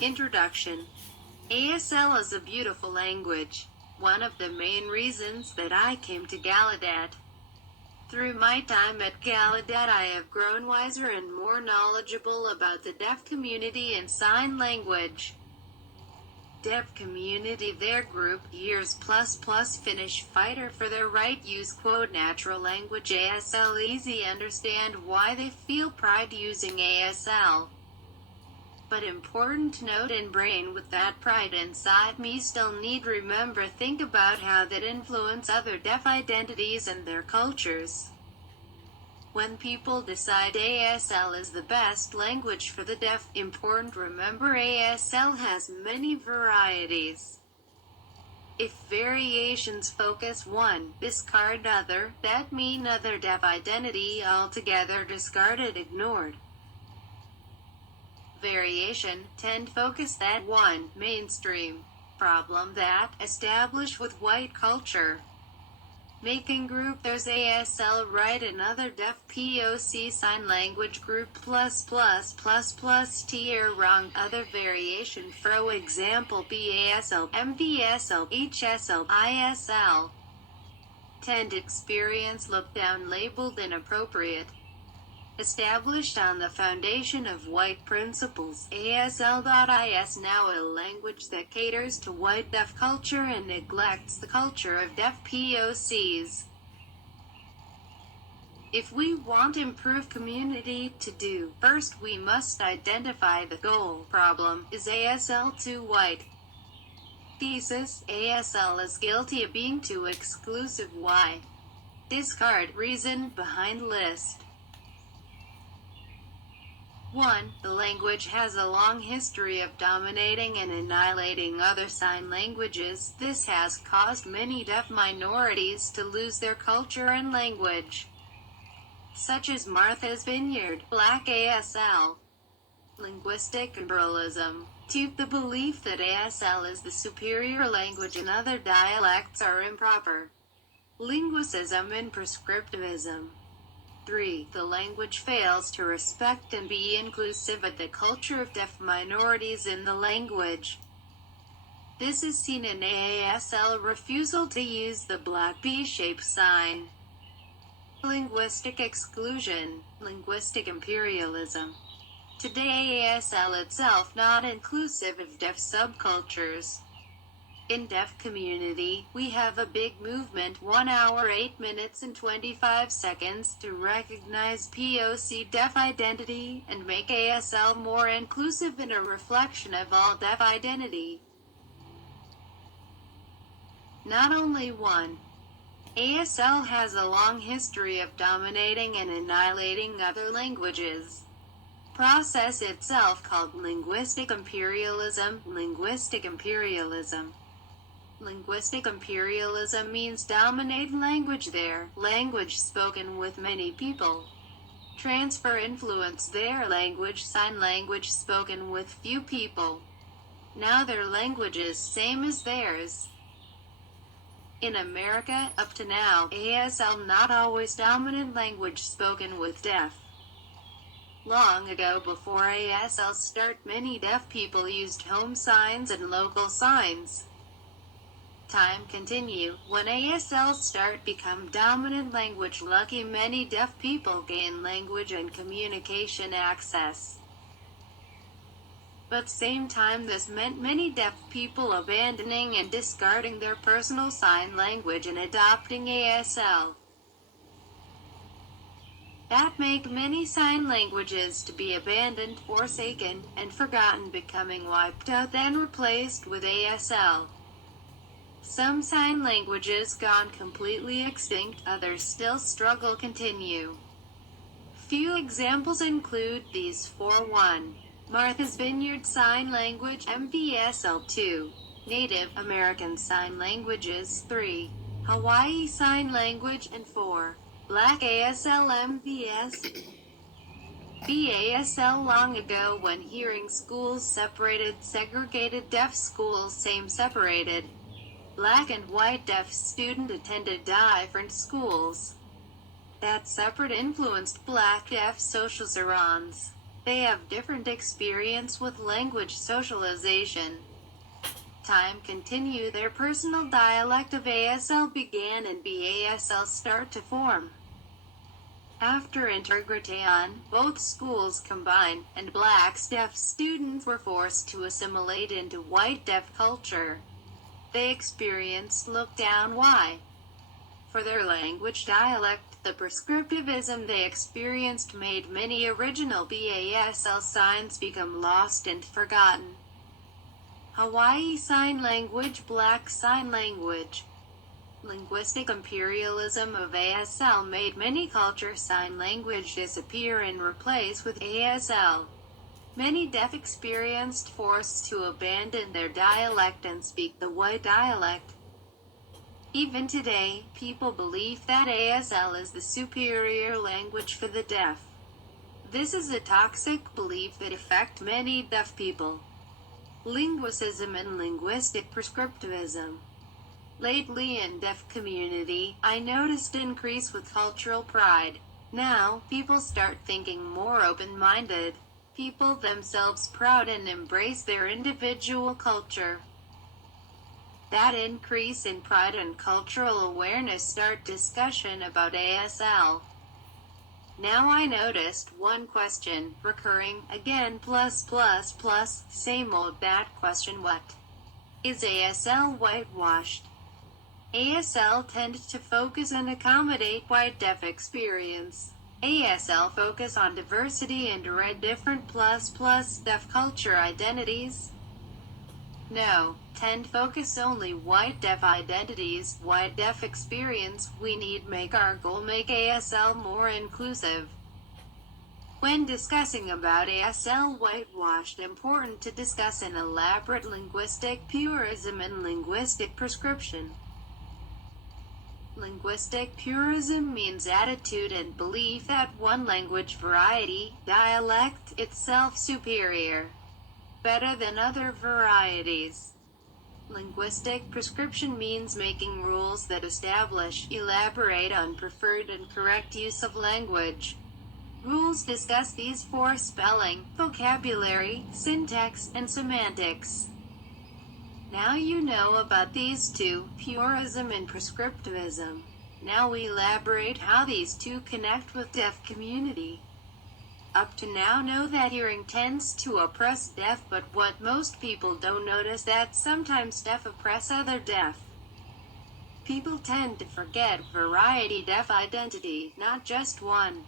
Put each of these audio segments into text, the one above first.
Introduction. ASL is a beautiful language. One of the main reasons that I came to Gallaudet. Through my time at Gallaudet, I have grown wiser and more knowledgeable about the deaf community and sign language. Deaf community, their group, years plus Finnish fighter for their right use quote natural language ASL easy understand why they feel pride using ASL. But important to note in brain with that pride inside me still need remember think about how that influence other deaf identities and their cultures. When people decide ASL is the best language for the deaf, important remember ASL has many varieties. If variations focus one, discard other, that mean other deaf identity altogether discarded ignored. Variation, tend focus that one, mainstream. Problem that, establish with white culture. Making group there's ASL right another deaf POC sign language group plus tier wrong other variation for example BASL, MVSL, HSL, ISL. Tend experience look down labeled inappropriate. Established on the foundation of white principles, ASL.is now a language that caters to white deaf culture and neglects the culture of deaf POCs. If we want improve community to do, first we must identify the goal. Problem, is ASL too white? Thesis, ASL is guilty of being too exclusive. Why? Discard, reason behind list. 1. The language has a long history of dominating and annihilating other sign languages. This has caused many deaf minorities to lose their culture and language, such as Martha's Vineyard, Black ASL. Linguistic liberalism. 2. The belief that ASL is the superior language and other dialects are improper. Linguicism and prescriptivism. 3. The language fails to respect and be inclusive of the culture of deaf minorities in the language. This is seen in ASL refusal to use the black B-shaped sign. Linguistic exclusion, linguistic imperialism. Today ASL itself not inclusive of deaf subcultures. In deaf community, we have a big movement 1 hour 8 minutes and 25 seconds to recognize POC deaf identity and make ASL more inclusive and a reflection of all deaf identity. Not only one. ASL has a long history of dominating and annihilating other languages. Process itself called linguistic imperialism. Linguistic imperialism. Linguistic imperialism means dominate language their language spoken with many people. Transfer influence their language sign language spoken with few people. Now their language is same as theirs. In America, up to now, ASL not always dominant language spoken with deaf. Long ago before ASL start many deaf people used home signs and local signs. Time continue, when ASL start become dominant language lucky many deaf people gain language and communication access. But same time this meant many deaf people abandoning and discarding their personal sign language and adopting ASL. That make many sign languages to be abandoned, forsaken, and forgotten becoming wiped out then replaced with ASL. Some sign languages gone completely extinct, others still struggle continue. Few examples include these 4. 1. Martha's Vineyard Sign Language MVSL 2. Native American Sign Languages 3. Hawaii Sign Language and 4. Black ASL MVS. BASL long ago when hearing schools separated segregated deaf schools same separated. Black and white deaf student attended different schools. That separate influenced black deaf social surrounds. They have different experience with language socialization. Time continue their personal dialect of ASL began and BASL start to form. After integration, both schools combined, and black deaf students were forced to assimilate into white deaf culture. They experienced look down. Why? For their language dialect, the prescriptivism they experienced made many original BASL signs become lost and forgotten. Hawaii Sign Language, Black Sign Language. Linguistic imperialism of ASL made many culture sign language disappear and replace with ASL. Many deaf experienced forced to abandon their dialect and speak the white dialect. Even today, people believe that ASL is the superior language for the deaf. This is a toxic belief that affects many deaf people. Linguicism and linguistic prescriptivism. Lately in deaf community, I noticed increase with cultural pride. Now, people start thinking more open-minded. People themselves proud and embrace their individual culture. That increase in pride and cultural awareness start discussion about ASL. Now I noticed one question, recurring, again, same old that question: what? Is ASL whitewashed? ASL tends to focus and accommodate white deaf experience. ASL focus on diversity and read different deaf culture identities. No, tend focus only white deaf identities, white deaf experience. We need make our goal make ASL more inclusive. When discussing about ASL whitewashed, important to discuss an elaborate linguistic purism and linguistic prescription. Linguistic purism means attitude and belief that one language variety, dialect, itself superior, better than other varieties. Linguistic prescription means making rules that establish, elaborate on preferred and correct use of language. Rules discuss these for spelling, vocabulary, syntax, and semantics. Now you know about these two, purism and prescriptivism. Now we elaborate how these two connect with deaf community. Up to now know that hearing tends to oppress deaf, but what most people don't notice that sometimes deaf oppress other deaf. People tend to forget variety deaf identity, not just one.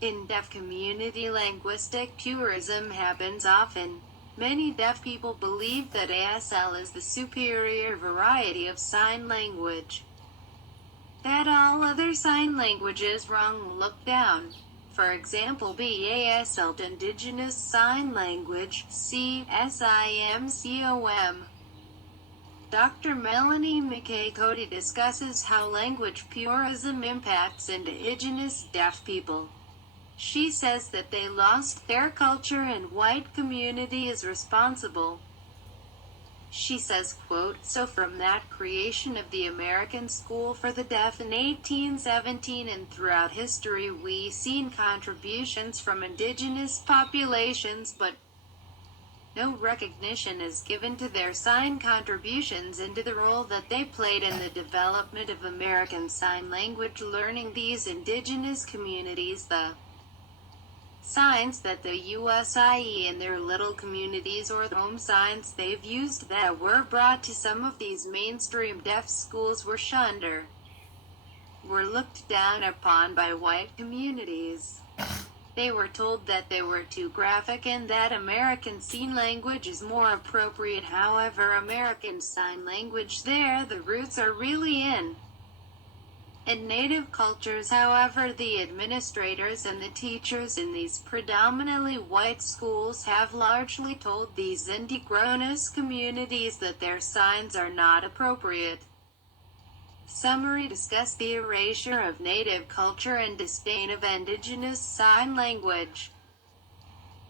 In deaf community, linguistic purism happens often. Many deaf people believe that ASL is the superior variety of sign language. That all other sign languages wrong look down. For example, BASL Indigenous Sign Language, CSIMCOM. Dr. Melanie McKay Cody discusses how language purism impacts indigenous deaf people. She says that they lost their culture and white community is responsible. She says, quote, "So from that creation of the American School for the Deaf in 1817 and throughout history we seen contributions from indigenous populations, but no recognition is given to their sign contributions into the role that they played in the development of American Sign Language learning. These indigenous communities, the signs that the USIE in their little communities or the home signs they've used that were brought to some of these mainstream deaf schools were shunned or were looked down upon by white communities. They were told that they were too graphic and that American Sign Language is more appropriate. However, American Sign Language there the roots are really in native cultures. However, the administrators and the teachers in these predominantly white schools have largely told these indigenous communities that their signs are not appropriate. Summary: discuss the erasure of native culture and disdain of indigenous sign language.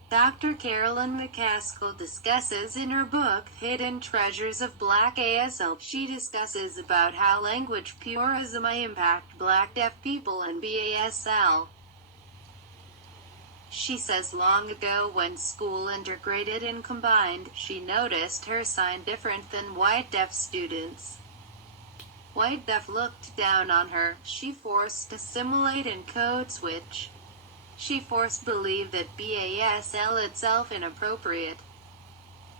Dr. Carolyn McCaskill discusses in her book, Hidden Treasures of Black ASL. She discusses about how language purism may impact black deaf people and BASL. She says long ago when school integrated and combined, she noticed her sign different than white deaf students. White deaf looked down on her. She forced assimilate and code switch. She forced believe that BASL itself inappropriate.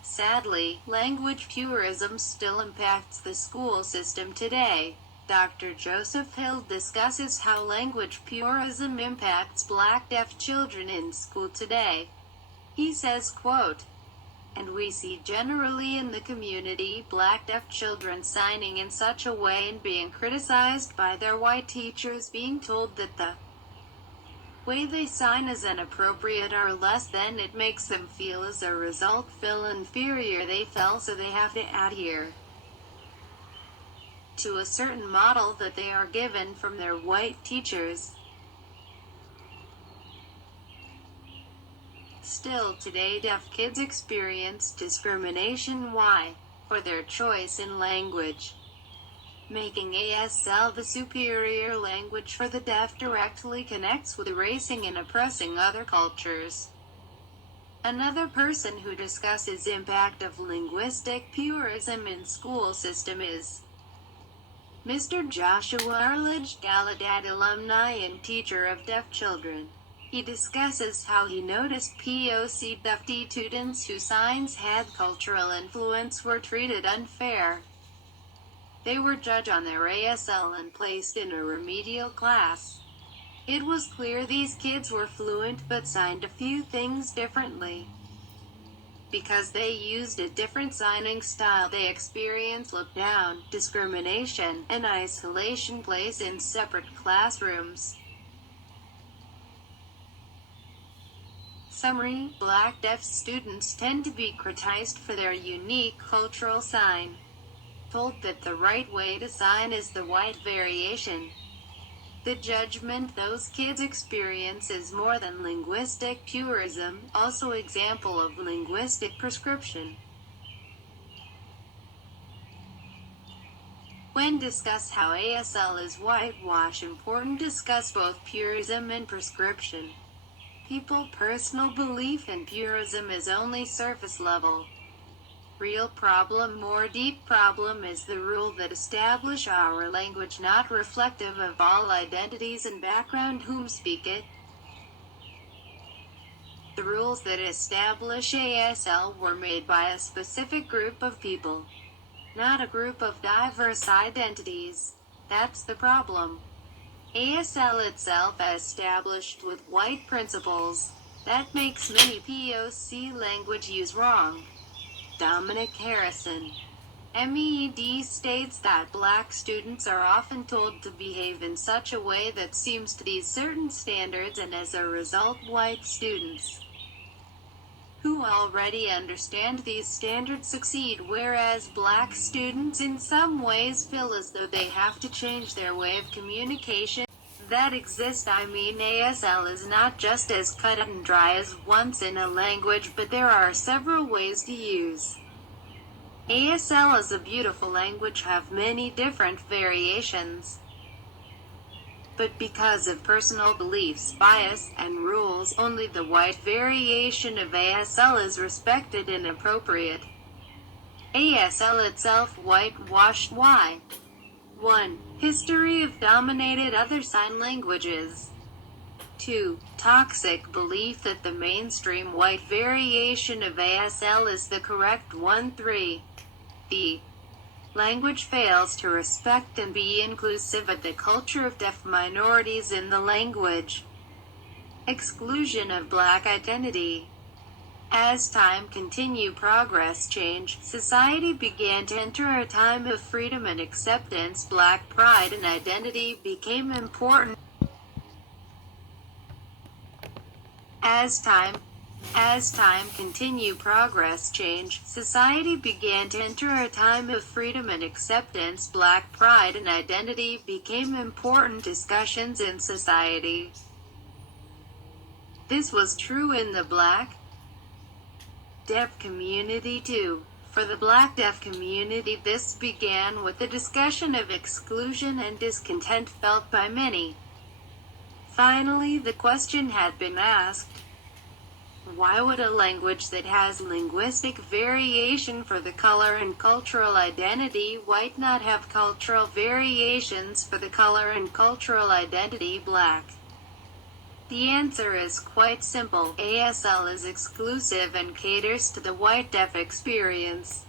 Sadly, language purism still impacts the school system today. Dr. Joseph Hill discusses how language purism impacts Black deaf children in school today. He says, quote, "And we see generally in the community Black deaf children signing in such a way and being criticized by their white teachers, being told that the way they sign is inappropriate or less than. It makes them feel as a result feel inferior they feel, so they have to adhere to a certain model that they are given from their white teachers." Still today deaf kids experience discrimination. Why? For their choice in language. Making ASL the superior language for the deaf directly connects with erasing and oppressing other cultures. Another person who discusses impact of linguistic purism in school system is Mr. Joshua Arledge, Gallaudet alumni and teacher of deaf children. He discusses how he noticed POC deaf students whose signs had cultural influence were treated unfair. They were judged on their ASL and placed in a remedial class. It was clear these kids were fluent but signed a few things differently. Because they used a different signing style, they experienced looked down, discrimination, and isolation, placed in separate classrooms. Summary: Black deaf students tend to be criticized for their unique cultural sign. Told that the right way to sign is the white variation. The judgment those kids experience is more than linguistic purism, also example of linguistic prescription. When discuss how ASL is whitewash, important discuss both purism and prescription. People personal belief in purism is only surface level. Real problem, more deep problem, is the rule that establish our language not reflective of all identities and background whom speak it. The rules that establish ASL were made by a specific group of people, not a group of diverse identities. That's the problem. ASL itself established with white principles. That makes many POC language use wrong. Dominic Harrison, MED, states that Black students are often told to behave in such a way that seems to these certain standards, and as a result white students who already understand these standards succeed, whereas Black students in some ways feel as though they have to change their way of communication that exists. I mean, ASL is not just as cut and dry as once in a language, but there are several ways to use ASL as a beautiful language, have many different variations. But because of personal beliefs, bias, and rules, only the white variation of ASL is respected and appropriate. ASL itself whitewashed. Why? 1. History of dominated other sign languages. 2. Toxic belief that the mainstream white variation of ASL is the correct one. 3. The language fails to respect and be inclusive of the culture of deaf minorities in the language. Exclusion of Black identity. As time continued, progress change, society began to enter a time of freedom and acceptance. Black pride and identity became important. As time continued, progress change, society began to enter a time of freedom and acceptance. Black pride and identity became important discussions in society. This was true in the Black deaf community too. For the Black deaf community, this began with the discussion of exclusion and discontent felt by many. Finally, the question had been asked, Why would a language that has linguistic variation for the color and cultural identity white not have cultural variations for the color and cultural identity black? The answer is quite simple. ASL is exclusive and caters to the white deaf experience.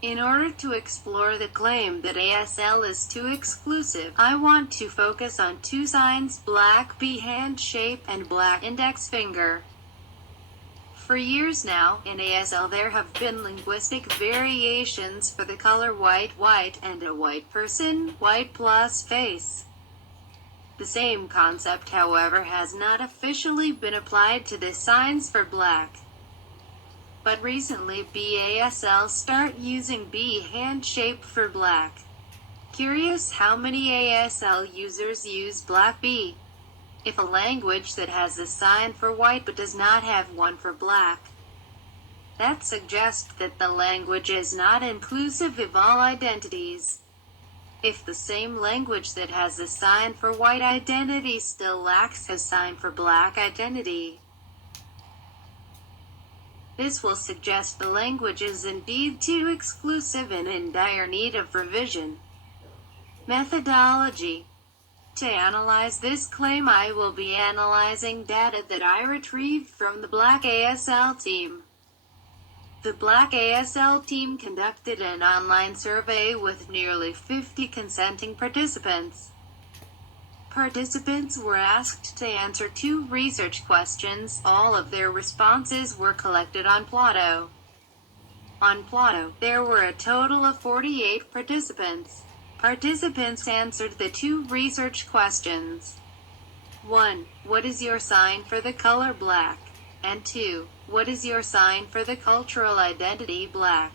In order to explore the claim that ASL is too exclusive, I want to focus on two signs, black B hand shape and black index finger. For years now, in ASL there have been linguistic variations for the color white and a white person, white plus face. The same concept, however, has not officially been applied to the signs for black. But recently BASL start using B hand shape for black. Curious how many ASL users use black B? If a language that has a sign for white but does not have one for black, that suggests that the language is not inclusive of all identities. If the same language that has a sign for white identity still lacks a sign for black identity, this will suggest the language is indeed too exclusive and in dire need of revision. Methodology. To analyze this claim, I will be analyzing data that I retrieved from the Black ASL team. The Black ASL team conducted an online survey with nearly 50 consenting participants. Participants were asked to answer 2 research questions. All of their responses were collected on Plotto. On Plotto, there were a total of 48 participants. Participants answered the 2 research questions. 1. What is your sign for the color black? And 2. What is your sign for the cultural identity black?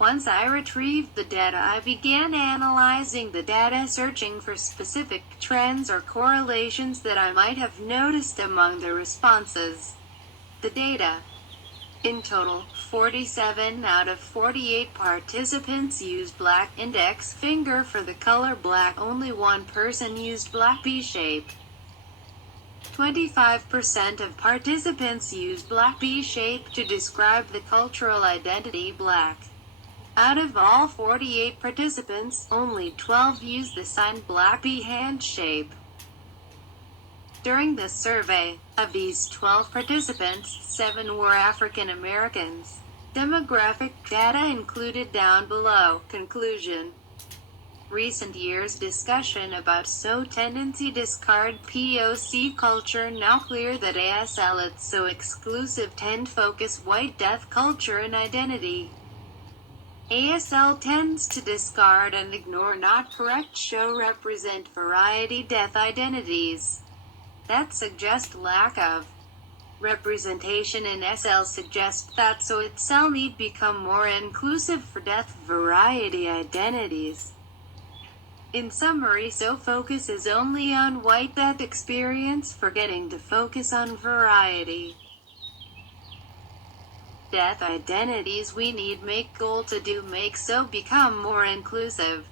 Once I retrieved the data, I began analyzing the data, searching for specific trends or correlations that I might have noticed among the responses. The data. In total, 47 out of 48 participants used black index finger for the color black. Only one person used black B shape. 25% of participants used black B shape to describe the cultural identity black. Out of all 48 participants, only 12 used the sign black B hand shape. During the survey, of these 12 participants, 7 were African Americans. Demographic data included down below. Conclusion. Recent years discussion about so tendency discard POC culture now clear that ASL it's so exclusive tend focus white death culture and identity. ASL tends to discard and ignore not correct show represent variety death identities. That suggest lack of representation in SL suggests that so itself need become more inclusive for death variety identities. In summary, so focus is only on white death experience, forgetting to focus on variety death identities. We need make goal to do make so become more inclusive.